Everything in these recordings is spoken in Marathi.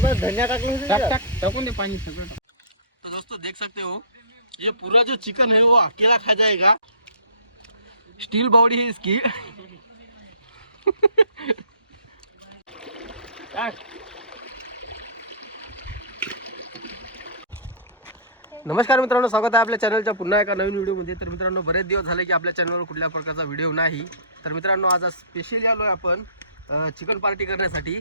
धनिया टाकून दे पानी सगळं। तो दोस्तों देख सकते हो ये पूरा जो चिकन है वो अकेला खा जाएगा। स्टील बॉडी है इसकी। नमस्कार मित्रांनो, स्वागत आहे आपल्या चॅनलच्या पुन्हा एका नवीन व्हिडिओमध्ये। तर मित्रांनो बरेच दिवस झाले की आपल्या चॅनलवर कुठल्या प्रकारचा व्हिडिओ नाही। तर मित्रांनो आज स्पेशली आलो आहे आपण चिकन पार्टी करण्यासाठी।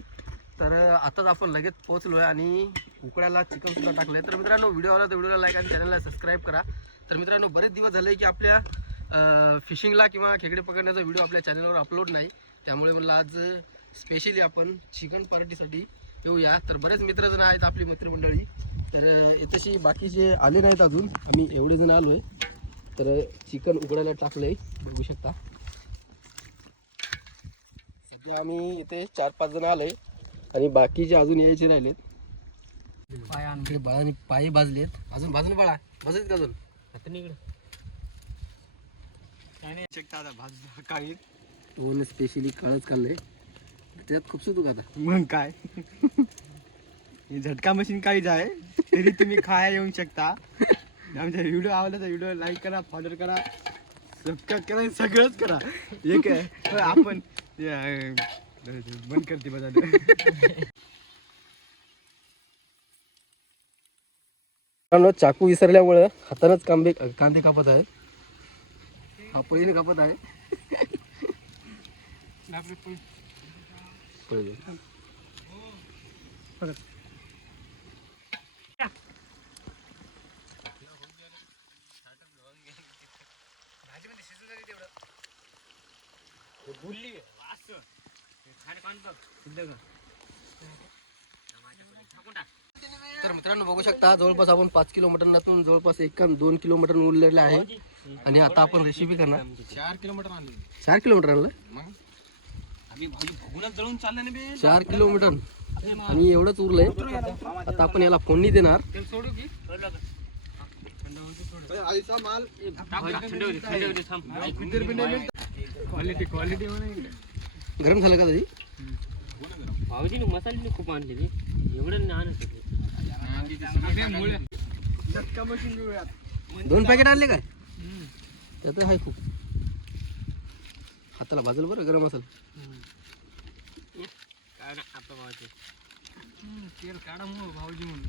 तर आताच आपण लगेच पोहोचलो आहे आणि उकड्याला चिकन सुद्धा टाकलं आहे। तर मित्रांनो व्हिडिओ आला तर व्हिडिओला लाईक आणि चॅनलला सबस्क्राईब करा। तर मित्रांनो बरेच दिवस झाले की आपल्या फिशिंगला किंवा खेकडे पकडण्याचा व्हिडिओ आपल्या चॅनलवर अपलोड नाही, त्यामुळे मला आज स्पेशली आपण चिकन पार्टीसाठी येऊया। तर बरेच मित्रजण आहेत आपली मित्रमंडळी, तर याच्याशी बाकीचे आले नाहीत अजून, आम्ही एवढे जण आलो आहे। तर चिकन उकडायला टाकलं आहे, बघू शकता। सध्या आम्ही इथे 4-5 जण आलो आहे आणि बाकीचे अजून यायचे राहिलेत। बाळाने पाय भाजलेत, अजून भाजून बाळा भाजत अजून आता निघड काय ऊन स्पेशली काळच काढलंय, त्यात खूप सुतू का आता मग काय झटका मशीन काही जाय तरी तुम्ही खाया येऊ शकता। आमचा व्हिडिओ आवडला तर व्हिडिओ लाईक करा, फॉलो करा, सबस्क्राईब करा, सगळंच करा। एक आपण बंद करते बघा। चाकू विसरल्यामुळे हातानच कांदे कापत आहे, हा पळीने कापत आहे। तर मित्रांनो बघू शकता, जवळपास आपण 5 किलो मटनातून जवळपास 1-2 किलो मटन उरलेले आहे आणि आता आपण रेसिपी करणार। 4 किलो मटन आणले। 4 किलो मटन आणलं मग आम्ही भाजी भगुनच जळून चालले ना बे। 4 किलो मटन आणि एवढंच उरलंय। आता आपण याला फोडणी देणार। सोडू की आईचा माल क्वालिटी गरम झालं का तरी? भाऊजीने मसाले खूप आणले ते, एवढं आणत होते। 2 पॅकेट आणले काय? त्यात आहे खूप। हाताला भाजल बरं गरम मसाला। आपलं भाऊजी तेल काढा मग भाऊजी म्हणून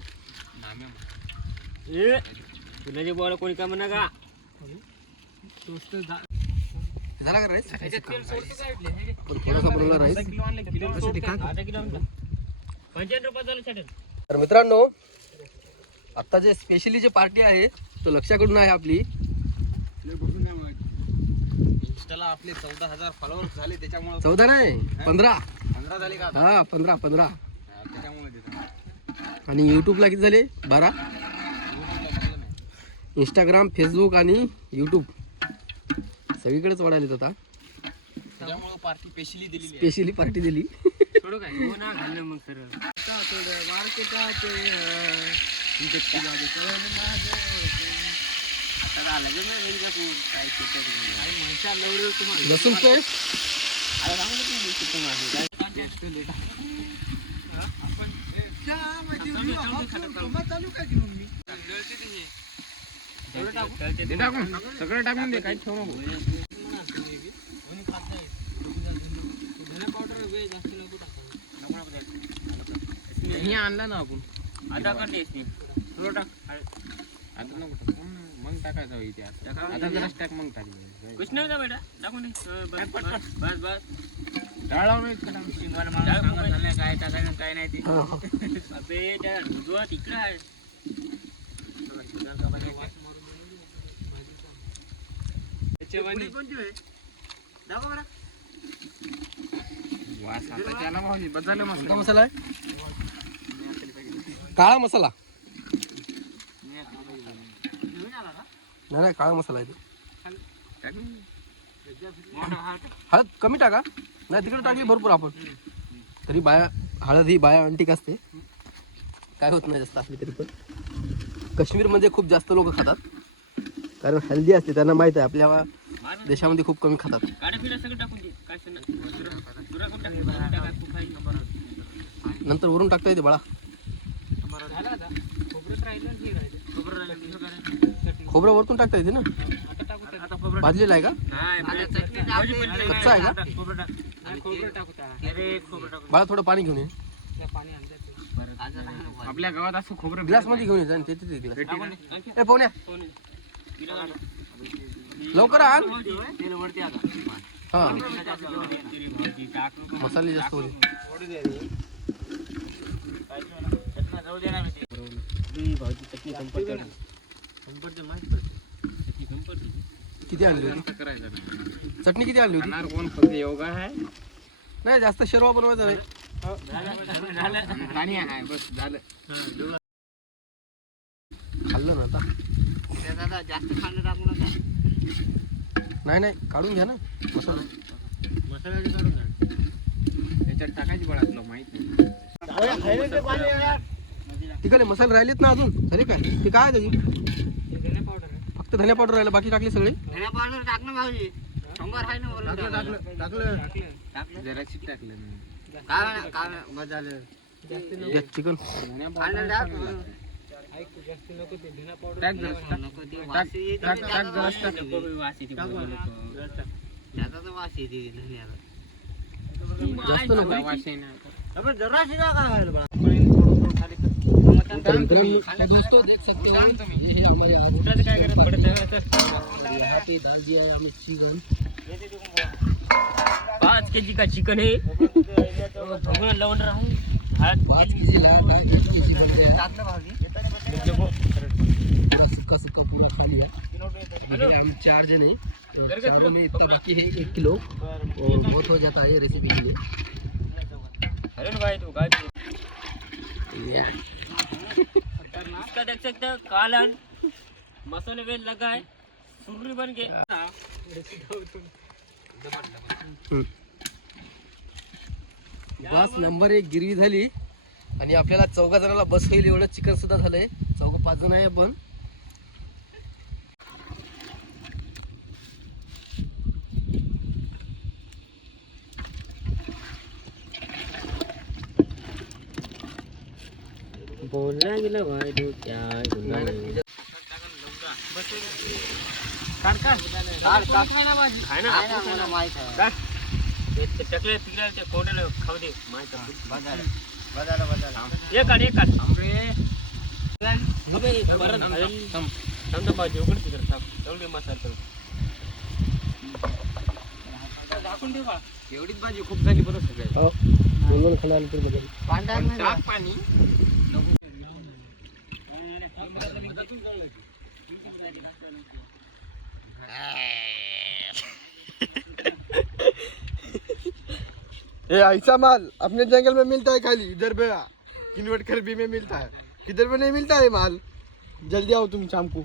तुला जे बोला कोणी का म्हणा का झाला का राईस? थोडासा बनवला राईस। तर मित्रांनो आता जे स्पेशली जे पार्टी आहे तो लक्षाकडून आहे आपली। इंस्टाला आपले 14,000 फॉलोअर्स झाले, त्याच्यामुळे 14 नाही 15 झाले का? हा 15 त्याच्यामुळे आणि यूट्यूबला किती झाले? 12। इंस्टाग्राम, फेसबुक आणि यूट्यूब सगळीकडेच वाढायलेत आता। त्याच्यामुळे पार्टी स्पेशली पार्टी दिली। थोडं काय हो ना घालणं मग सर लसूण पेस्ट सगळं टाकून दे, काही ठेवू नको। हे आणलं ना आपण आता करते थोडं टाक, आता नको टाकू, मग टाकायचं इथे। आता जरा टाक मग टाकलं कुछ नाही होता बेटा, टाकून दे। बस डाळ लावून काय टाकायचं काय नाही ते। अबे त्या दुधात इकडे आहे वास आता त्याला भावनी बदलला कोणता मसाला आहे? काळा मसाला नाही, काळा मसाला आहे। हळद कमी टाका, नाही तिकडे टाकली भरपूर आपण तरी। हळद ही बाया अंटिक असते, काय होत नाही जास्त असली तरी। पण काश्मीरमध्ये खूप जास्त लोक खातात कारण हेल्दी असते, त्यांना माहित आहे। आपल्या देशामध्ये खूप कमी खातात। नंतर वरून टाकता येते बाळा। खोबरं वरतून टाकता येते ना? भाजलेला आहे का? कच्चा आहे का? बाळा थोडं पाणी घेऊन ये. आपल्या गावात असं खोबरं ग्लास मध्ये घेऊन ये ते ग्लास. ए पाहुण्या लवकर आण. हा मसाले जास्त होते. किती आणली होती चटणी? किती आणली होती? कोण फक्त योगा आहे नाही जास्त शेरवा बनवायचा नाही. पाणी आहे बस झालं. खाल्लं ना आता? दादा जास्त खाल्लं टाकू नका. नाही नाही काढून घ्या ना मसाला. मसाल्याची काढून घ्या. त्याच्यात टाकायची बळा तुला माहित नाही. तिकडे मसाले राहिलेत ना अजून? अरे काय ते काय आहे त्याची? फक्त धन्या पावडर राहिला, बाकी टाकले सगळे? धन्या पावडर टाक ना भाऊजी. शंभर आहे ना वरून. टाकलं जराशी टाकलं. घ्या चिकन. जास्त नको. दोस्तों देख सकते हो ये हमारे यहाँ पे दाल दिया है हमें चिकन. 5 kg का चिकन है. भगवान लवण रहा है. 5 kg लाया था, 1 kg बन गया. पूरा सुक्का पूरा खा लिया. देखिए हम 4 जन हैं तो 4 में इतना बाकी है 1 किलो और बहुत हो जाता है रेसिपी के लिए. अरे भाई तू काय इसका देख सकते हो कालन मसाले में लगा है सुर्री बन के. बस नंबर 1 गिरवी झाली आणि आपल्याला 4 जणांना बस होईल एवढं चिकन सुद्धा झालंय. 4-5 जण आहे आपण. बोलना गेला भाई तू क्या टकले तिकडे ते कोंडले खाऊ दे माहिती एक भाजी उघड तिकडे तेवढे मसाला दाखवून ठेवा. एवढीच भाजी खूप झाली बरं सगळं. बोलून खाण्यानंतर बघेल. टाक पाणी. ये ऐसा माल अपने जंगल में मिलता है खाली, इधर पे किनवटकर भी में मिलता है, किधर पे नहीं मिलता है माल. जल्दी आओ तुम शाम को.